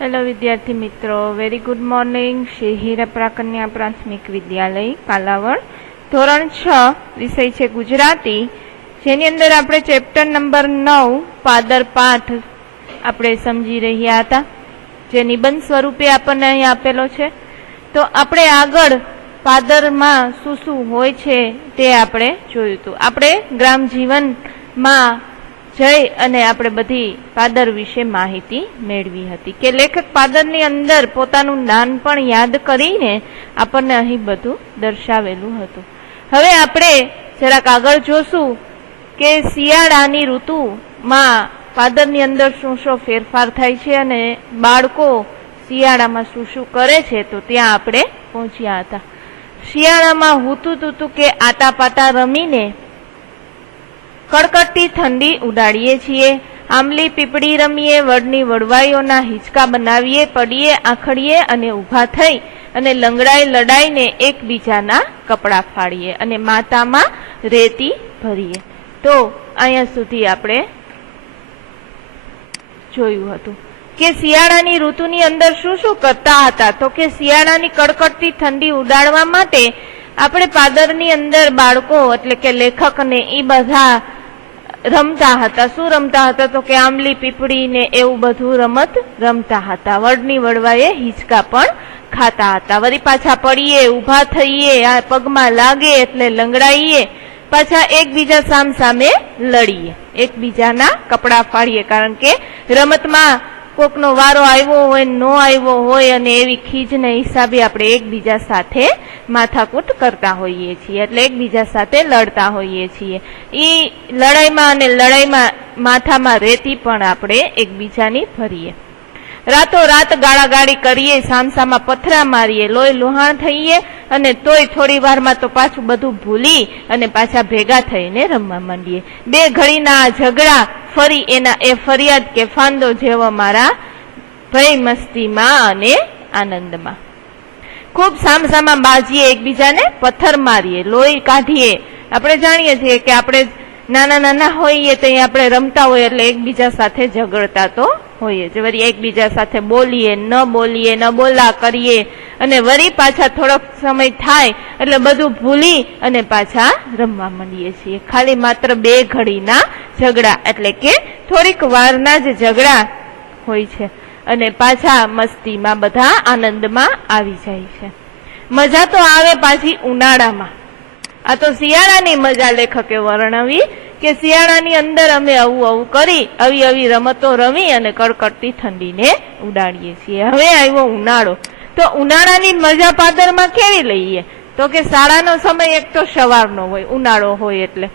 Hello વિદ્યાર્થી મિત્રો, very good morning. Shri Hirapara કન્યા પ્રાથમિક વિદ્યાલય કાલાવડ, ધોરણ 6, વિષય છે ગુજરાતી, જેની અંદર આપણે ચેપ્ટર નંબર 9 પાદર પાઠ આપણે સમજી રહ્યા હતા, જે નિબંધ સ્વરૂપે આપણને અહીં આપેલો છે. તો આપણે આગળ પાદરમાં શું શું હોય છે તે આપણે જોયું હતું. આપણે ગ્રામ જીવનમાં જઈ અને આપણે બધી પાદર વિશે માહિતી મેળવી હતી કે લેખક પાદરની અંદર પોતાનું નાનપણ યાદ કરીને આપણને અહીં બધું દર્શાવેલું હતું. હવે આપણે જરાક આગળ જોશું કે શિયાળાની ઋતુમાં પાદરની અંદર શું શું ફેરફાર થાય છે અને બાળકો શિયાળામાં શું શું કરે છે. તો ત્યાં આપણે પહોંચ્યા હતા. શિયાળામાં હુતું કે આટાપાટા રમીને કડકડતી ઠંડી ઉડાડીએ છીએ. આંબલી પીપળી રમીએ, વડની વડવાઈઓના હિંચકા બનાવીએ, પડીએ, આખડીએ અને ઊભા થઈ અને લંગડાઈ લડાઈને એકબીજાના કપડાં ફાડીએ અને માતામાં રેતી ભરીએ. તો અહીંયા સુધી આપણે જોયું હતું કે શિયાળાની ઋતુની અંદર શું શું કરતા હતા. તો કે શિયાળાની કડકડતી ઠંડી ઉડાડવા માટે આપણે પાદરની અંદર બાળકો એટલે કે લેખકને એ બધા રમતા હતા. શું રમતા હતા? તો કે આંબલી પીપળી ને એવું બધું રમત રમતા હતા. વડની વડવાએ હિંચકા પણ ખાતા હતા. વળી પાછા પડીએ, ઊભા થઈએ, આ પગમાં લાગે એટલે લંગડાઈએ, પાછા એકબીજા સામ સામે લડીએ, એકબીજાના કપડા ફાડીએ. કારણ કે રમતમાં કોકનો વારો આવ્યો હોય, નો આવ્યો હોય અને એવી ખીજને હિસાબે આપણે એકબીજા સાથે માથાકૂટ કરતા હોઈએ છીએ, એટલે એકબીજા સાથે લડતા હોઈએ છીએ. એ લડાઈમાં અને લડાઈમાં માથામાં રેતી પણ આપણે એકબીજાની ભરીએ. રાતો રાત ગાળાગાળી કરીએ, સામસામાં પથરા મારીએ, લોહી લુહાણ થઈએ અને તોય થોડી વારમાં તો પાછું બધું ભૂલી અને પાછા ભેગા થઈને રમવા માંડીએ. બે ઘડીના આ ઝઘડા ફરી એના એ ફરિયાદ કે ફાંદો જેવો મારા ભય મસ્તીમાં અને આનંદમાં. ખૂબ સામસામાં બાજીએ, એકબીજાને પથ્થર મારીએ, લોહી કાઢીએ. આપણે જાણીએ છીએ કે આપણે નાના નાના હોઈએ તો આપણે રમતા હોઈએ એટલે એકબીજા સાથે ઝઘડતા તો હોઈએ જ. વળી એકબીજા સાથે બોલીએ, ન બોલા કરીએ અને વળી પાછા થોડોક સમય થાય એટલે બધું ભૂલી અને પાછા રમવા માંડીએ છીએ. ખાલી માત્ર બે ઘડીના ઝઘડા એટલે કે થોડીક વારના જ ઝઘડા હોય છે અને પાછા મસ્તીમાં બધા આનંદમાં આવી જાય છે. મજા તો આવે પાછી ઉનાળામાં. આ તો શિયાળાની મજા લેખકે વર્ણવી કે શિયાળાની અંદર અમે આવું કરી આવી રમતો રમી અને કડકડતી ઠંડીને ઉડાડીએ છીએ. હવે આવ્યો ઉનાળો. તો ઉનાળાની મજા પાદરમાં કેવી લઈએ? તો કે શાળાનો સમય એક તો સવારનો હોય, ઉનાળો હોય એટલે.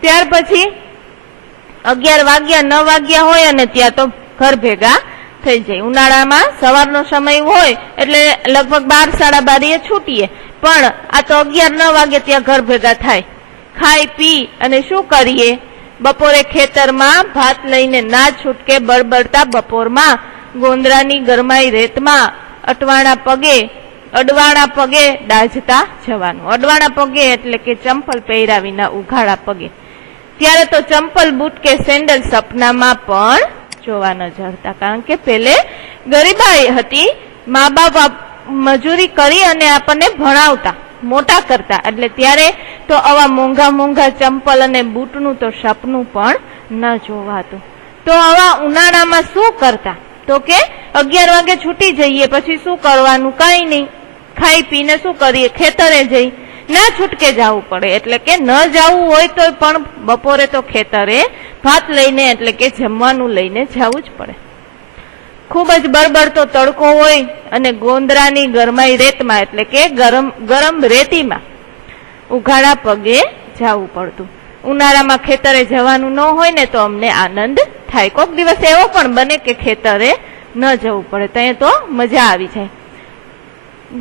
ત્યાર પછી 11 વાગ્યા 9 વાગ્યા હોય અને ત્યાં તો ઘર ભેગા થઈ જાય. ઉનાળામાં સવારનો સમય હોય એટલે લગભગ 12 સાડા 12 છૂટીએ, પણ આ તો 11 9 વાગે ત્યાં ઘર ભેગા થાય. ખાઈ પી અને શું કરીએ? બપોરે ખેતરમાં ભાત લઈને ના છૂટકે બળબડતા બપોરમાં ગોંદરાની ગરમાઈ રેતમાં અડવાણા પગે દાઝતા જવાનું. અડવાણા પગે એટલે કે ચંપલ પહેર્યા વિના ઉઘાડા પગે. ત્યારે તો ચંપલ બૂટ કે સેન્ડલ સપનામાં પણ જોવા ન જડતા. કારણ કે પેલે ગરીબાઈ હતી, મા બાપ મજૂરી કરી અને આપણને ભણાવતા, મોટા કરતા, એટલે ત્યારે તો આવા મોંઘા ચંપલ અને બૂટનું તો સપનું પણ ન જોવાતું. તો આવા ઉનાળામાં શું કરતા? તો કે 11 વાગે છૂટી જઈએ, પછી શું કરવાનું? કઈ નહીં. ખાઈ પીને શું કરીએ? ખેતરે જઈ. ના છૂટકે જવું પડે, એટલે કે ન જવું હોય તો પણ બપોરે તો ખેતરે ભાત લઈને એટલે કે જમવાનું લઈને જવું જ પડે. ખૂબ જ બળબડતો તડકો હોય અને ગોંદરાની ગરમાઈ રેતમાં એટલે કે ગરમ રેતીમાં ઉઘાડા પગે જવું પડતું. ઉનાળામાં ખેતરે જવાનું ન હોય ને તો અમને આનંદ થાય. કોઈક દિવસ એવો પણ બને કે ખેતરે ન જવું પડે, ત્યાં તો મજા આવી જાય.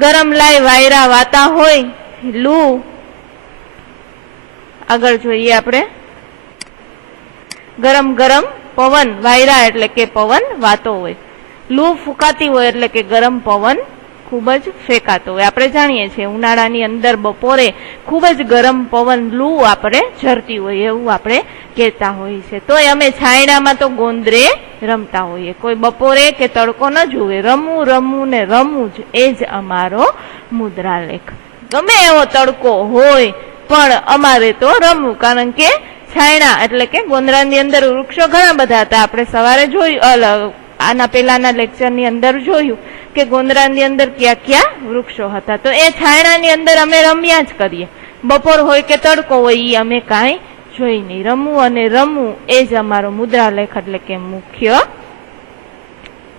ગરમ લાય વાયરા વાતા હોય, લૂ. આગળ જોઈએ આપણે. ગરમ પવન વાયરા એટલે કે પવન વાતો હોય. લૂ ફૂંકાતી હોય એટલે કે ગરમ પવન ખૂબ જ ફેંકાતો હોય. આપણે જાણીએ છીએ ઉનાળાની અંદર બપોરે ખૂબ જ ગરમ પવન લૂ આપણે ઝરતી હોય એવું આપણે કહેતા હોઈએ છે. તોય અમે છાંયડામાં તો ગોંદરે રમતા હોઈએ. કોઈ બપોરે કે તડકો ન જુએ, રમવું રમવું ને રમવું જ એ જ અમારો મુદ્રાલેખ. ગમે એવો તડકો હોય પણ અમારે તો રમવું, કારણ કે છાંયડા એટલે કે ગોંદરાની અંદર વૃક્ષો ઘણા બધા હતા. આપણે સવારે જોયું, આના પેલાના લેક્ચરની અંદર જોયું કે ગોંદરાની અંદર ક્યાં ક્યાં વૃક્ષો હતા. તો એ છાંયડાની અંદર અમે રમ્યા જ કરીએ. બપોર હોય કે તડકો હોય એ અમે કાંઈ જોઈ નહીં. રમવું અને રમવું એ જ અમારો મુદ્રાલેખ એટલે કે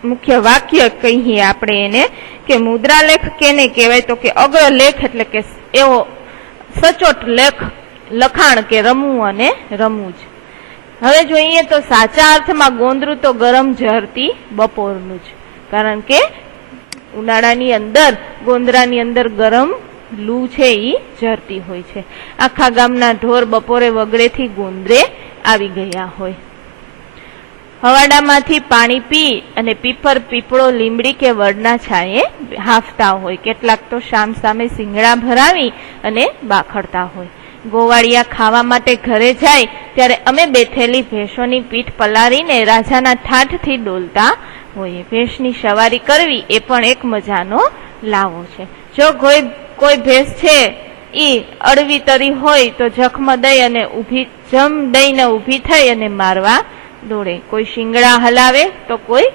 મુખ્ય વાક્ય કહીએ આપણે એને કે મુદ્રાલેખ કેને કહેવાય? તો કે અગ્રલેખ એટલે કે એવો સચોટ લખાણ કે રમવું અને રમવું જ. હવે જોઈએ તો સાચા અર્થમાં ગોંદરું તો ગરમ ઝરતી બપોરનું જ, કારણ કે ઉનાળાની અંદર ગોંદરાની અંદર ગરમ લૂ છે એ ઝરતી હોય છે. આખા ગામના ઢોર બપોરે વગડેથી ગોંદરે આવી ગયા હોય. હવાડામાંથી પાણી પી અને પીપર, પીપળો, લીમડી કે વડના છાંયે હાંફતા હોય. કેટલાક તો સામ સામે શિંગડા ભરાવી અને બાખડતા હોય. ગોવાળિયા ખાવા માટે ઘરે જાય ત્યારે અમે બેઠેલી ભેંસોની પીઠ પલારીને રાજાના ઠાઠથી ડોલતા હોઈએ. ભેંસની સવારી કરવી એ પણ એક મજાનો લાવો છે. જો કોઈ ભેંસ છે એ અડવી તરી હોય તો જખમ દઈ અને જમ દઈને ઊભી થઈ અને મારવા દોડે. કોઈ શિંગડા હલાવે તો કોઈ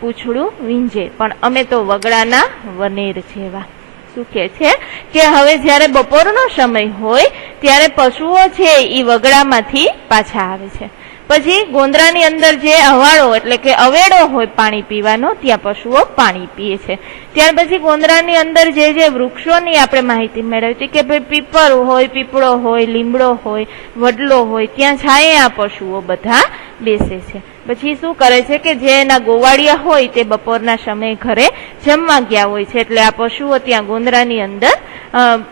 પૂંછડું વીંજે. પણ અમે તો વગડાના વનેર જેવા. શું કે છે કે હવે જયારે બપોરનો સમય હોય ત્યારે પશુઓ છે એ વગડામાંથી પાછા આવે છે. પછી ગોંદરાની અંદર જે હવાડો એટલે કે અવેડો હોય પાણી પીવાનો, ત્યાં પશુઓ પાણી પીએ છે. ત્યાર પછી ગોંદરાની અંદર જે વૃક્ષોની આપણે માહિતી મેળવી કે ભાઈ પીપર હોય, પીપળો હોય, લીમડો હોય, વડલો હોય, ત્યાં છાંયે આ પશુઓ બધા બેસે છે. પછી શું કરે છે કે જે એના ગોવાળિયા હોય તે બપોરના સમયે ઘરે જમવા ગયા હોય છે, એટલે આ પશુઓ ત્યાં ગોંદરાની અંદર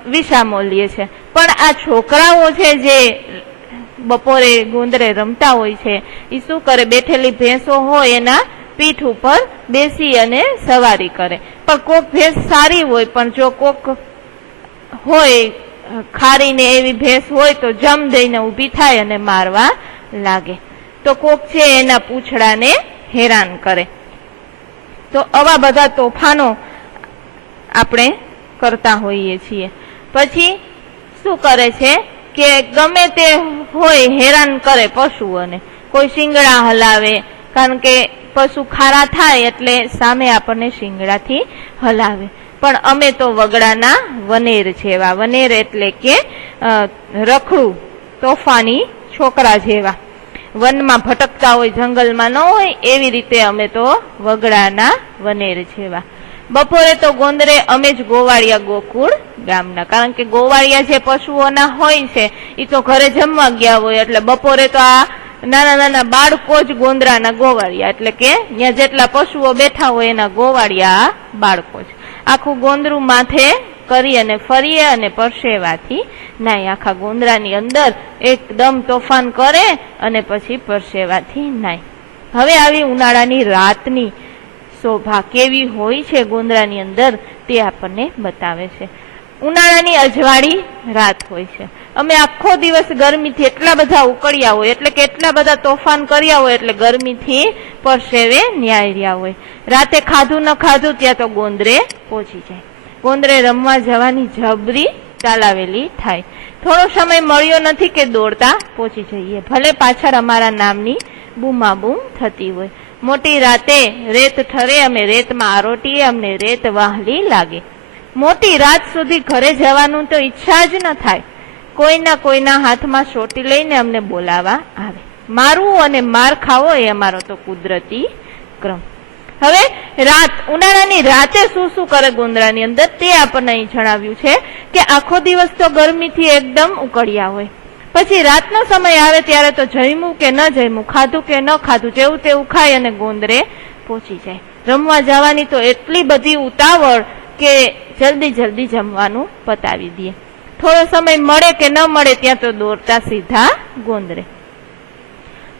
વિસામો લે છે. પણ આ છોકરાઓ છે જે બપોરે ગોંદરે રમતા હોય છે એ શું કરે? બેઠેલી ભેંસો હોય એના પીઠ ઉપર બેસી અને સવારી કરે. પણ કોક ભેંસ સારી હોય, પણ જો કોક હોય ખારીને એવી ભેંસ હોય તો જમ દઈને ઊભી થાય અને મારવા લાગે. તો કોક છે એના પૂંછડાને હેરાન કરે. તો આવા બધા તોફાનો આપણે કરતા હોઈએ છીએ. પછી શું કરે છે કે ગમે તે હોય હેરાન કરે પશુઓને. કોઈ શિંગડા હલાવે, કારણ કે પશુ ખારા થાય એટલે સામે આપણને શિંગડાથી હલાવે. પણ અમે તો વગડાના વનેર જેવા. વનેર એટલે કે રખડું તોફાની છોકરા જેવા. વનમાં ભટકતા હોય, જંગલમાં ન હોય, એવી રીતે અમે તો વગડાના વનેર જેવા. બપોરે તો ગોંદરે અમે જ ગોવાળિયા ગોકુળ ગામના, કારણ કે ગોવાળિયા જે પશુઓના હોય છે એ તો ઘરે જમવા ગયા હોય, એટલે બપોરે તો આ નાના નાના બાળકો જ ગોંદરાના ગોવાળિયા, એટલે કે ત્યાં જેટલા પશુઓ બેઠા હોય એના ગોવાળિયા બાળકો જ. આખું ગોંદરું માથે કરી અને ફરીએ અને પરસેવાથી નાય. આખા ગોંદરાની અંદર એકદમ તોફાન કરે અને પછી પરસેવાથી નાય. હવે આવી ઉનાળાની રાતની શોભા કેવી હોય છે ગોંદરાની અંદર તે આપણને બતાવે છે. ઉનાળાની અજવાળી રાત હોય છે. અમે આખો દિવસ ગરમીથી એટલા બધા ઉકળ્યા હોય, એટલે કે એટલા બધા તોફાન કર્યા હોય, એટલે ગરમીથી પરસેવે ન્યાય રહ્યા હોય. રાતે ખાધું ન ખાધું ત્યાં તો ગોંદરે પહોંચી જાય. ગોંદરે રમવા જવાની જબરી ચાલાવેલી થાય. થોડો સમય મળ્યો નથી કે દોડતા પહોંચી જઈએ, ભલે પાછળ અમારા નામની બૂમાબૂમ થતી હોય. મોટી રાતે રેત ઠરે, અમે રેતમાં આરોટીએ, અમને રેત વહાલી લાગે. મોટી રાત સુધી ઘરે જવાનું તો ઈચ્છા જ ન થાય. કોઈના હાથમાં સોટી લઈને અમને બોલાવા આવે. મારવું અને માર ખાવો એ અમારો તો કુદરતી ક્રમ. હવે રાત, ઉનાળાની રાતે શું શું કરે ગોંદરાની અંદર તે આપણને અહીં જણાવ્યું છે કે આખો દિવસ તો ગરમીથી એકદમ ઉકળ્યા હોય. પછી રાતનો સમય આવે ત્યારે તો જમ્યું કે ન જમ્યું, ખાધું કે ન ખાધું, જેવું તેવું ખાય અને ગોંદરે પહોંચી જાય. રમવા જવાની તો એટલી બધી ઉતાવળ કે જલ્દી જમવાનું પતાવી દે. થોડો સમય મળે કે ન મળે ત્યાં તો દોડતા સીધા ગોંદરે.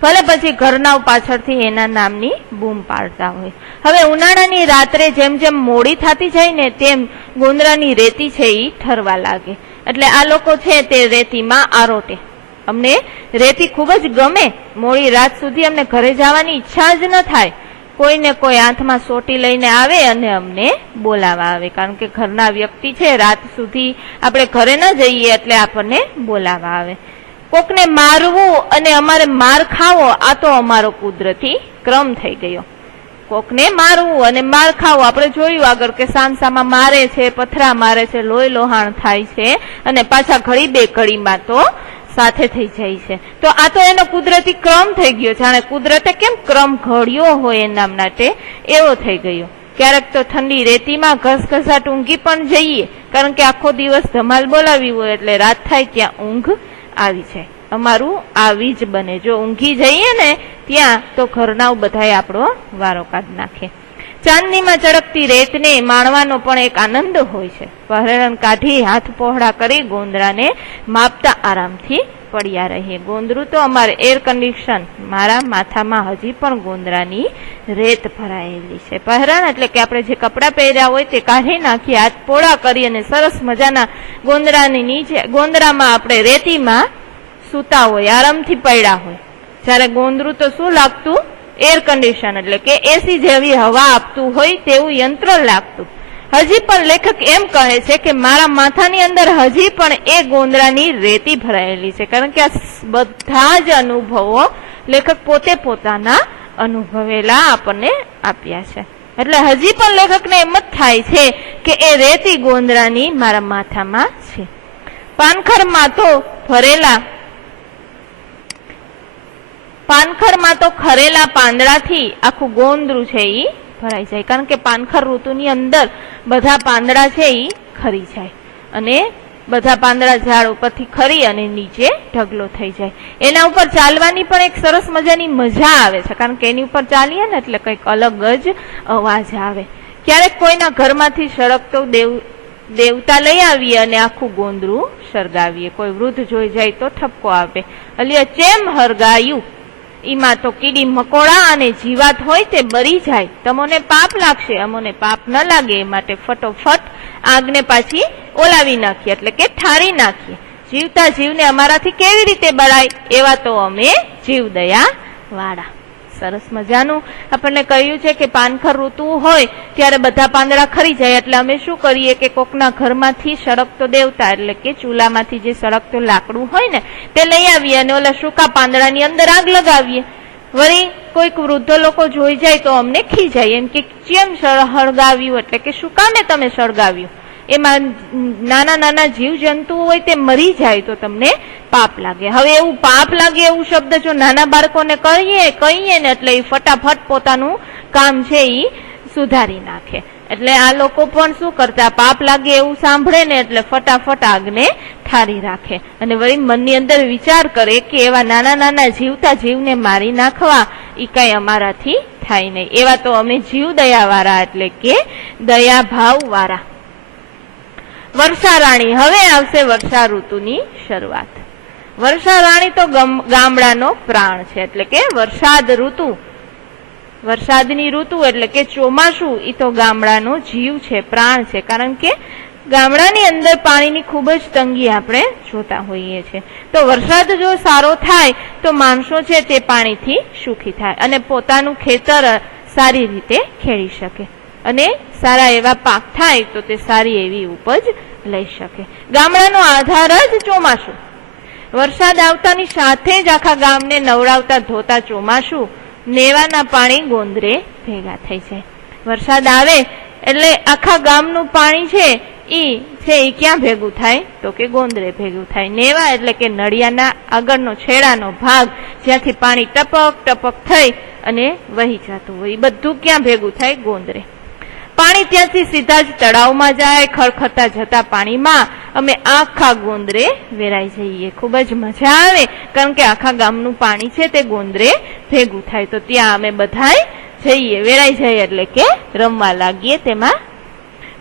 ભલે પછી ઘરના પાછળથી એના નામની બૂમ પાડતા હોય. હવે ઉનાળાની રાત્રે જેમ જેમ મોડી થતી જાય ને તેમ ગોંદરાની રેતી છે એ ઠરવા લાગે. એટલે આ લોકો છે તે રેતીમાં આરોટે. અમને રેતી ખૂબ જ ગમે. મોડી રાત સુધી અમને ઘરે જવાની ઈચ્છા જ ન થાય. કોઈને કોઈ હાથમાં સોટી લઈને આવે અને અમને બોલાવા આવે, કારણ કે ઘરના વ્યક્તિ છે રાત સુધી આપણે ઘરે ન જઈએ એટલે આપણને બોલાવા આવે. કોકને મારવું અને અમારે માર ખાવો આ તો અમારો કુદરતી ક્રમ થઈ ગયો. કોકને મારવું અને માર ખાવો, આપણે જોયું આગળ કે સામસામા મારે છે, પથરા મારે છે, લોહી લોહાણ થાય છે અને પાછા ઘડી બે ઘડીમાં તો સાથે થઈ જાય છે. તો આ તો એનો કુદરતી ક્રમ થઈ ગયો. જાણે કુદરતે કેમ ક્રમ ઘડ્યો હોય એના માટે એવો થઈ ગયો. ક્યારેક તો ઠંડી રેતીમાં ઘસઘસાટ ઊંઘી પણ જઈએ, કારણ કે આખો દિવસ ધમાલ બોલાવી હોય એટલે રાત થાય ત્યાં ઊંઘ આવી જાય. અમારું આવી જ બને. જો ઊંઘી જઈએ ને ત્યાં તો ઘરના બધાય આપણો વારો કાઢી નાખે. ચાંદનીમાં ચળકતી રેતને માણવાનો પણ એક આનંદ હોય છે. પહેરણ કાઢી હાથ પહોળા કરી ગોંદરાને માપતા આરામથી પડ્યા રહીએ. ગોંદરું તો અમારે એર કન્ડિશન, મારા માથામાં હજી પણ ગોંદરાની રેત ભરાયેલી છે. પહેરણ એટલે કે આપણે જે કપડાં પહેર્યા હોય તે કાઢી નાખી હાથ પોળા કરી અને સરસ મજાના ગોંદરાની નીચે, ગોંદરામાં આપણે રેતીમાં સૂતા હોય, આરામથી પડ્યા હોય. જયારે ગોંદરું તો શું લાગતું? એર કન્ડિશન, એટલે કે એસી જેવી હવા આપતું હોય તેવું યંત્ર લાગતું. હજી પણ લેખક એમ કહે છે કે મારા માથાની અંદર હજી પણ એ ગોંદરાની રેતી ભરાયેલી છે, કારણ કે આ બધા જ અનુભવો લેખક પોતે પોતાના અનુભવેલા આપણને આપ્યા છે. એટલે હજી પણ લેખકને એમ જ થાય છે કે એ રેતી ગોંદરાની મારા માથામાં છે. પાનખરમાં તો ખરેલા પાંદડાથી આખું ગોંદરું છે એ ભરાઈ જાય, કારણ કે પાનખર ઋતુની અંદર બધા પાંદડા છે એ ખરી જાય અને બધા પાંદડા ઝાડ ઉપરથી ખરી અને નીચે ઢગલો થઈ જાય. એના ઉપર ચાલવાની પણ એક સરસ મજાની મજા આવે છે, કારણ કે એની ઉપર ચાલીએ ને એટલે કંઈક અલગ જ અવાજ આવે. ક્યારેક કોઈના ઘરમાંથી સળગતો દેવતા લઈ આવીએ અને આખું ગોંદરું સળગાવીએ. કોઈ વૃદ્ધ જોઈ જાય તો ઠપકો આપે, અલિયા ચેમ હરગાયું? એમાં તો કીડી મકોડા અને જીવાત હોય તે બરી જાય. તમને પાપ લાગશે, અમોને પાપ ન લાગે એ માટે ફટોફટ આગને પાછી ઓલાવી નાખીએ, એટલે કે ઠારી નાખીએ. જીવતા જીવને અમારાથી કેવી રીતે બળાય? એવા તો અમે જીવ દયા વાળા. સરસ મજાનું આપણને કહ્યું છે કે પાનખર ઋતુ હોય ત્યારે બધા પાંદડા ખરી જાય એટલે અમે શું કરીએ કે કોકના ઘરમાંથી સળગતો દેવતા, એટલે કે ચૂલામાંથી જે સળગતો લાકડું હોય ને તે લઈ આવીએ અને ઓલા સૂકા પાંદડાની અંદર આગ લગાવીએ. વળી કોઈક વૃદ્ધ લોકો જોઈ જાય તો અમને ખીજાય, એમ કે કેમ સળગાવ્યું, એટલે કે શું કામે તમે સળગાવ્યું? એમાં નાના નાના જીવ જંતુઓ હોય તે મરી જાય તો તમને પાપ લાગે. હવે એવું પાપ લાગે એવું શબ્દ જો નાના બાળકોને કહીએ ને એટલે એ ફટાફટ પોતાનું કામ છે એ સુધારી નાખે. એટલે આ લોકો પણ શું કરતા, પાપ લાગે એવું સાંભળે ને એટલે ફટાફટ આગને ઠારી રાખે અને વળી મનની અંદર વિચાર કરે કે એવા નાના નાના જીવતા જીવને મારી નાખવા એ કઈ અમારાથી થાય નહીં. એવા તો અમે જીવ દયા વાળા, એટલે કે દયા ભાવ વાળા. વર્ષા રાણી. હવે આવશે વર્ષા ઋતુની શરૂઆત. વર્ષા રાણી તો ગામડાનો પ્રાણ છે, એટલે કે વરસાદ ઋતુ, વરસાદની ઋતુ એટલે કે ચોમાસું એ તો ગામડાનો જીવ છે, પ્રાણ છે. કારણ કે ગામડાની અંદર પાણીની ખૂબ જ તંગી આપણે જોતા હોઈએ છીએ. તો વરસાદ જો સારો થાય તો માણસો છે તે પાણીથી સુખી થાય અને પોતાનું ખેતર સારી રીતે ખેડી શકે અને સારા એવા પાક થાય તો તે સારી એવી ઉપજ લઈ શકે. ગામડાનો આધાર જ ચોમાસું. વરસાદ આવતાની સાથે જ આખા ગામને નવડાવતા ધોતા ચોમાસું નેવાના પાણી ગોંદરે ભેગા થઈ જાય. વરસાદ આવે એટલે આખા ગામનું પાણી છે એ ક્યાં ભેગું થાય તો કે ગોંદરે ભેગું થાય. નેવા એટલે કે નળિયાના આગળનો છેડાનો ભાગ જ્યાંથી પાણી ટપક ટપક થઈ અને વહી જતું હોય, બધું ક્યાં ભેગું થાય? ગોંદરે. પાણી ત્યાંથી સીધા જ તળાવમાં જાય. ખળખળતા જતા પાણીમાં અમે આખા ગોંદરે વેરાઈ જઈએ. ખૂબ જ મજા આવે, કારણ કે આખા ગામનું પાણી છે તે ગોંદરે ભેગું થાય તો ત્યાં અમે બધાય જઈએ, વેરાઈ જઈએ એટલે કે રમવા લાગીએ, તેમાં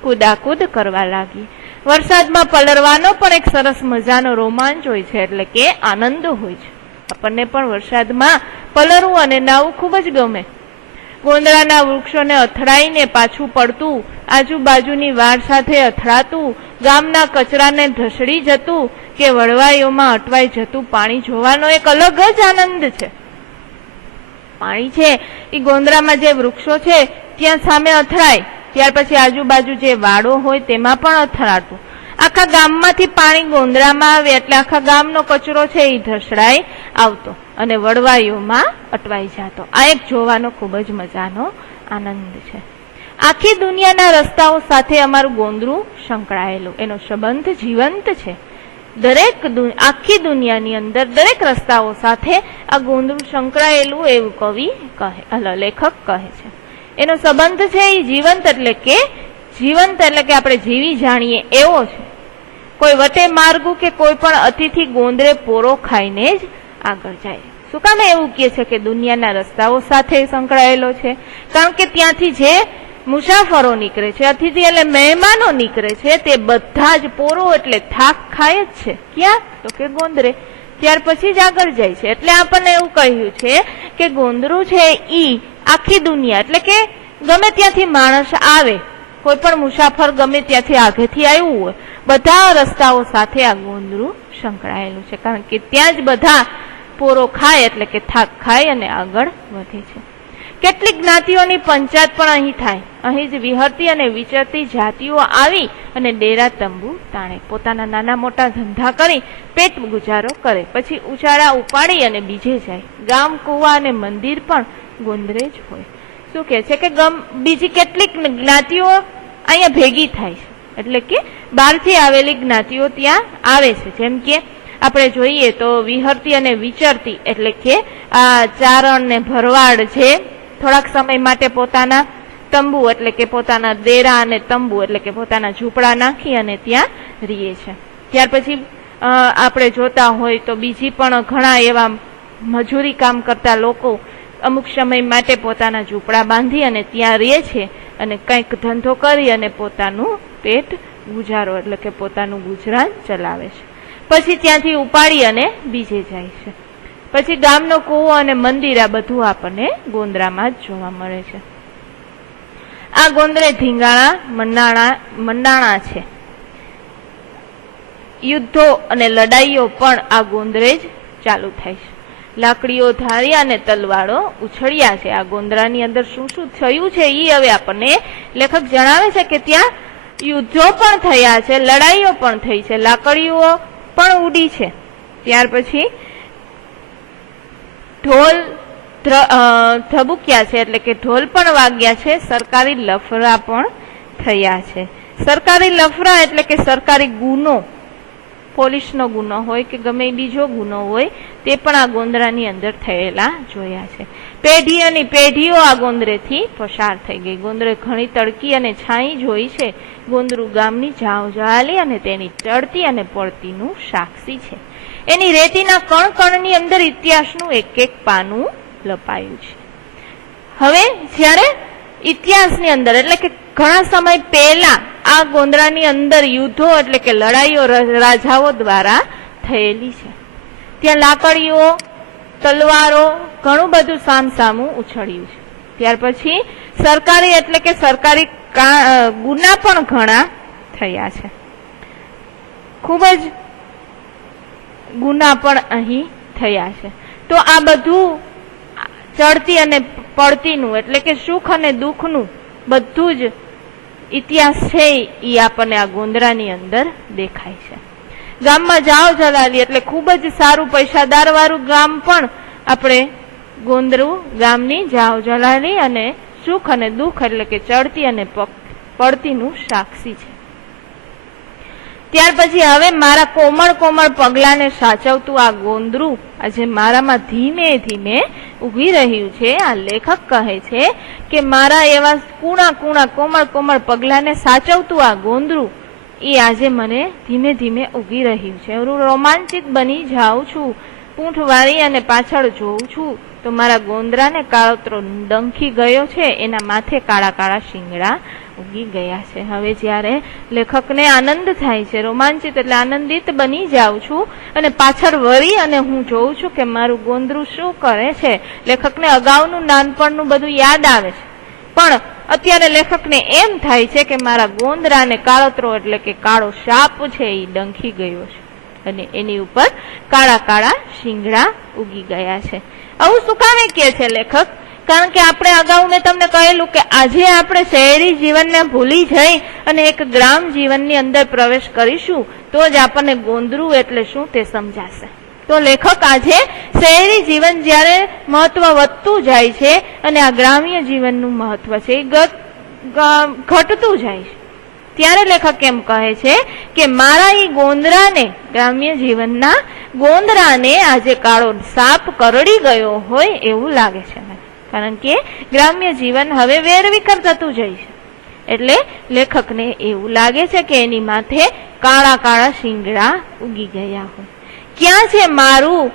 કુદાકુદ કરવા લાગીએ. વરસાદમાં પલળવાનો પણ એક સરસ મજાનો રોમાંચ હોય છે, એટલે કે આનંદ હોય છે. આપણને પણ વરસાદમાં પલરવું અને નાવું ખૂબ જ ગમે. ગોંદડાના વૃક્ષોને અથડાઈને પાછું પડતું, આજુબાજુની વાડ સાથે અથડાતું, ગામના કચરાને ઢસડી જતું કે વળવાઈઓમાં અટવાઈ જતું પાણી જોવાનો એક અલગ જ આનંદ છે. પાણી છે એ ગોંદડામાં જે વૃક્ષો છે ત્યાં સામે અથડાય, ત્યાર પછી આજુબાજુ જે વાડો હોય તેમાં પણ અથડાતું. આખા ગામમાંથી પાણી ગોંદડામાં આવે એટલે આખા ગામનો કચરો છે એ ઢસડાઈ આવતો અને વળવાઈઓમાં અટવાઈ જતો. આ એક જોવાનો ખૂબ જ મજાનો આનંદ છે. આખી દુનિયાના રસ્તાઓ સાથે અમારું ગોંદરું સંકળાયેલું, એનો સંબંધ જીવંત છે. આખી દુનિયાની અંદર દરેક રસ્તાઓ સાથે આ ગોંદરું સંકળાયેલું એવું કવિ કહે, લેખક કહે છે. એનો સંબંધ છે એ જીવંત એટલે કે આપણે જીવી જાણીએ એવો છે. કોઈ વટે માર્ગું કે કોઈ પણ અતિથિ ગોંદરે પોરો ખાઈને જ આગળ જાય. શું કામ એવું કહે છે કે દુનિયાના રસ્તાઓ સાથે સંકળાયેલો છે? કારણ કે ત્યાંથી જે મુસાફરો નીકળે છે, અતિથિ એટલે મહેમાનો નીકળે છે, તે બધા જ પોરો એટલે થાક ખાય જ છે. ક્યાં? તો કે ગોંદરે. ત્યાર પછી જ આગળ જાય છે. એટલે આપણને એવું કહ્યું છે કે ગોંદરું છે ઈ આખી દુનિયા એટલે કે ગમે ત્યાંથી માણસ આવે, કોઈ પણ મુસાફર ગમે ત્યાંથી આગેથી આવ્યું હોય, બધા રસ્તાઓ સાથે આ ગોંદરું સંકળાયેલું છે. કારણ કે ત્યાં જ બધા પોરો ખાય એટલે કે થાક ખાય અને આગળ વધે છે. કેટલીક જ્ઞાતિઓની પંચાયત પણ અહીં થાય. અહીં જ વિહરતી અને વિચરતી જાતિઓ આવી અને ડેરા તંબુ તાણે પોતાના નાના મોટા ધંધા કરી પેટ ગુજારો કરે, પછી ઉચાળા ઉપાડી અને બીજે જાય. ગામ, કુવા અને મંદિર પણ ગોંદરે જ હોય. શું કહે છે કે બીજી કેટલીક જ્ઞાતિઓ અહીંયા ભેગી થાય છે, એટલે કે બહારથી આવેલી જ્ઞાતિઓ ત્યાં આવે છે. જેમ કે આપણે જોઈએ તો વિહરતી અને વિચરતી એટલે કે આ ચારણ ને ભરવાડ છે થોડાક સમય માટે પોતાના તંબુ એટલે કે પોતાના ડેરા અને તંબુ એટલે કે પોતાના ઝૂંપડા નાખી અને ત્યાં રહીએ છે. ત્યાર પછી આપણે જોતા હોય તો બીજી પણ ઘણા એવા મજૂરી કામ કરતા લોકો અમુક સમય માટે પોતાના ઝૂંપડા બાંધી અને ત્યાં રહે છે અને કંઈક ધંધો કરી અને પોતાનું પેટ ગુજારો એટલે કે પોતાનું ગુજરાન ચલાવે છે. પછી ત્યાંથી ઉપાડી અને બીજે જાય છે. પછી ગામનો કૂવો અને મંદિર આ બધું આપણને ગોંદરામાં જ જોવા મળે છે. આ ગોંદરે ધીંગાણા મંડાણા છે. યુદ્ધો અને લડાઈઓ પણ આ ગોંદરે જ ચાલુ થાય છે. લાકડીઓ, ધારિયા અને તલવારો ઉછળ્યા છે. આ ગોંદરાની અંદર શું શું થયું છે એ હવે આપણને લેખક જણાવે છે કે ત્યાં યુદ્ધો પણ થયા છે, લડાઈઓ પણ થઈ છે, લાકડીઓ પણ ઉડી છે. ત્યાર પછી ઢોલ ધબુક્યા છે એટલે કે ઢોલ પણ વાગ્યા છે. સરકારી લફરા પણ થયા છે. સરકારી લફરા એટલે કે સરકારી ગુનો, પોલીસનો ગુનો હોય કે ગમે બીજો ગુનો હોય તે પણ આ ગોંદરાની અંદર થયેલા જોયા છે. પેઢીઓની પેઢીઓ આ ગોંદરેથી પસાર થઈ ગઈ. ગોંદરે ઘણી તડકી અને છાઈ જોઈ છે. ગોંદરું ગામની જાવજાલી અને તેની ચડતી અને પડતીનું સાક્ષી છે. એની રેતીના કણ કણની અંદર ઇતિહાસનું એક એક પાનું લપાયું છે. હવે જ્યારે ઇતિહાસની અંદર એટલે કે ઘણા સમય પહેલા આ ગોંદરાની અંદર યુદ્ધો એટલે કે લડાઈઓ રાજાઓ દ્વારા થયેલી છે. ત્યાં લાકડીઓ, તલવારો ઘણું બધું સામસામું ઉછળ્યું છે. ત્યાર પછી સરકારી એટલે કે સરકારી ગુના પણ ઘણા થયા છે. ખૂબ જ ગુના પણ અહીં થયા છે. તો આ બધું ચડતી અને પડતીનું એટલે કે સુખ અને દુઃખનું બધું જ ઇતિહાસ છે એ આપણને આ ગોંદરાની અંદર દેખાય છે. ગામમાં જાવ જલાલી એટલે ખૂબ જ સારું પૈસાદાર વાળું ગામ પણ આપણે ગોંદરું ગામની જાવ જલાલી અને સુખ અને દુઃખ એટલે કે ચડતી અને પડતીનું સાક્ષી છે. ત્યાર પછી હવે મારા કોમળ કોમળ પગલાને સાચવતું આ ગોંદરું આજે મારામાં ધીમે ધીમે ઉભી રહ્યું છે. આ લેખક કહે છે કે મારા એવા કુણા કુણા કોમળ કોમળ પગલાને સાચવતું આ ગોંદરું એ આજે મને ધીમે ધીમે ઉગી રહ્યું છે. હું રોમાંચિત બની જાઉં છું. પૂંઠ વાળી અને પાછળ જોઉં છું તો મારા ગોંદરાને કાળોતરો ડંખી ગયો છે, એના માથે કાળા કાળા શિંગડા ઉગી ગયા છે. હવે જ્યારે લેખકને આનંદ થાય છે, રોમાંચિત એટલે આનંદિત બની જાઉં છું અને પાછળ વળી અને હું જોઉં છું કે મારું ગોંદરું શું કરે છે. લેખકને અગાઉનું નાનપણનું બધું યાદ આવે છે, પણ અત્યારે લેખકને એમ થાય છે કે મારા ગોંદરાને કાળોતરો એટલે કે કાળો સાપ છે એ ડંખી ગયો છે અને એની ઉપર કાળા કાળા શિંગડા ઉગી ગયા છે. આવું શું કામે કે છે લેખક? કારણ કે આપણે અગાઉ મેં તમને કહેલું કે આજે આપણે શહેરી જીવનને ભૂલી જઈ અને એક ગ્રામ જીવનની અંદર પ્રવેશ કરીશું તો જ આપણને ગોંદરું એટલે શું તે સમજાશે. તો લેખક આજે શહેરી જીવન જ્યારે મહત્વ વધતું જાય છે અને આ ગ્રામ્ય જીવનનું મહત્વ છે એ ઘટતું જાય છે, ત્યારે લેખક એમ કહે છે કે મારા એ ગોંદરાને, ગ્રામ્ય જીવનના ગોંદરાને આજે કાળો સાપ કરડી ગયો હોય એવું લાગે છે. કારણ કે ગ્રામ્ય જીવન હવે વેરવિખેર થતું જાય છે, એટલે લેખકને એવું લાગે છે કે એની માથે કાળા કાળા શિંગડા ઉગી ગયા હોય. ક્યાં છે મારું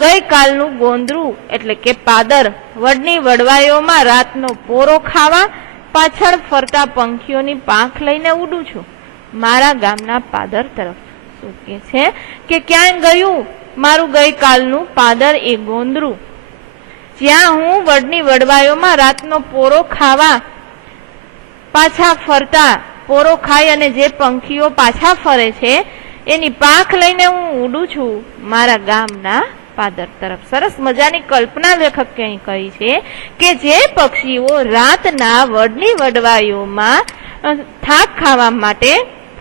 ગઈકાલનું ગોંદરું એટલે કે પાદર? વડની વડવાઈઓમાં રાતનો પોરો ખાવા પાછળ ફરતા પંખીઓની પાંખ લઈને ઉડું છું મારા ગામના પાદર તરફ. શું કે છે કે ક્યાં ગયું મારું ગઈકાલનું પાદર એ ગોંદરું, જ્યાં હું વડની વડવાઈઓમાં રાતનો પોરો ખાવા પાછા ફરતા, પોરો ખાઈ અને જે પંખીઓ પાછા ફરે છે એની પાંખ લઈને હું ઉડું છું મારા ગામના પાદર તરફ. સરસ મજાની કલ્પના લેખક કહી છે કે જે પક્ષીઓ રાતના વડની વડવાઈઓમાં થાક ખાવા માટે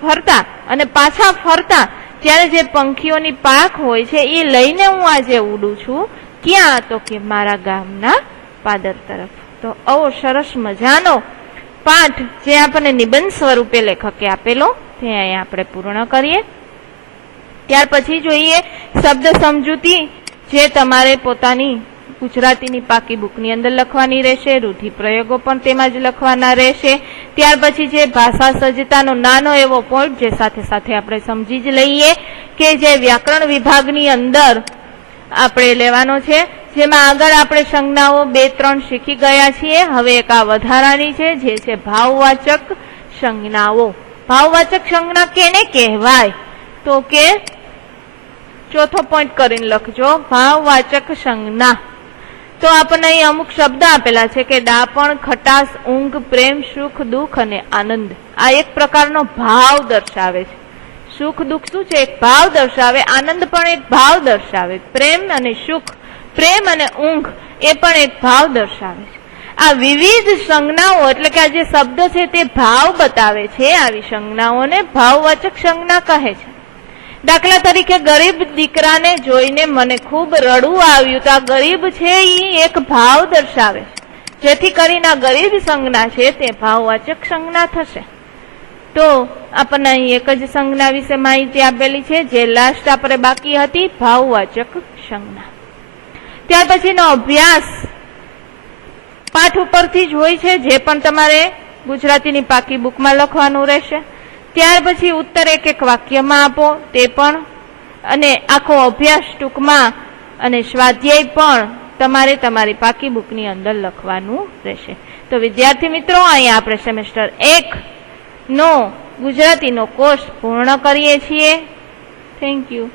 ફરતા અને પાછા ફરતા, ત્યારે જે પંખીઓની પાંખ હોય છે એ લઈને હું આજે ઉડું છું. ક્યાં? તો કે મારા ગામના પાદર તરફ. તો આવો સરસ મજાનો પાઠ જે આપણને નિબંધ સ્વરૂપે લેખકે આપેલો તે અહીંયા આપણે પૂર્ણ કરીએ. ત્યાર પછી જોઈએ શબ્દ સમજૂતી, જે તમારે પોતાની ગુજરાતીની પાકી બુકની અંદર લખવાની રહેશે. રૂઢિપ્રયોગો પણ તેમાં જ લખવાના રહેશે. ત્યાર પછી જે ભાષા સજ્જતાનો નાનો એવો પોઈન્ટ જે સાથે સાથે આપણે સમજી જ લઈએ કે જે વ્યાકરણ વિભાગની અંદર આપણે લેવાનો છે, જેમાં આગળ આપણે સંજ્ઞાઓ 2-3 શીખી ગયા છીએ. હવે એક આ વધારાની છે જે છે ભાવવાચક સંજ્ઞાઓ. ભાવવાચક સંજ્ઞા કેને કહેવાય? તો કે ચોથો પોઈન્ટ કરીને લખજો, ભાવવાચક સંજ્ઞા. તો આપણને અહીં અમુક શબ્દ આપેલા છે કે ડાપણ, ખટાસ, ઊંઘ, પ્રેમ, સુખ, દુઃખ અને આનંદ. આ એક પ્રકારનો ભાવ દર્શાવે છે. સુખ દુઃખ શું છે? એક ભાવ દર્શાવે. આનંદ પણ એક ભાવ દર્શાવે. પ્રેમ અને સુખ, પ્રેમ અને ઊંઘ એ પણ એક ભાવ દર્શાવે છે. આ વિવિધ સંજ્ઞાઓ એટલે કે આ જે શબ્દો છે તે ભાવ બતાવે છે. આવી સંજ્ઞાઓને ભાવવાચક સંજ્ઞા કહે છે. દાખલા તરીકે ગરીબ દીકરાને જોઈને મને ખૂબ રડવું આવ્યું, તો આ ગરીબ છે એ એક ભાવ દર્શાવે છે, જેથી કરીને આ ગરીબ સંજ્ઞા છે તે ભાવવાચક સંજ્ઞા થશે. તો આપણને અહીં એક જ સંજ્ઞા વિશે માહિતી આપેલી છે, જે લાસ્ટ આપણે બાકી હતી, ભાવવાચક સંજ્ઞા. ત્યાર પછીનો અભ્યાસ પાઠ ઉપરથી જ હોય છે, જે પણ તમારે ગુજરાતીની પાકી બુકમાં લખવાનું રહેશે. ત્યાર પછી ઉત્તર એક વાક્યમાં આપો તે પણ, અને આખો અભ્યાસ ટૂંકમાં અને સ્વાધ્યાય પણ તમારે તમારી પાકી બુકની અંદર લખવાનું રહેશે. તો વિદ્યાર્થી મિત્રો, અહીંયા આપણે સેમેસ્ટર 1 નો ગુજરાતીનો કોર્સ પૂર્ણ કરીએ છીએ. Thank you.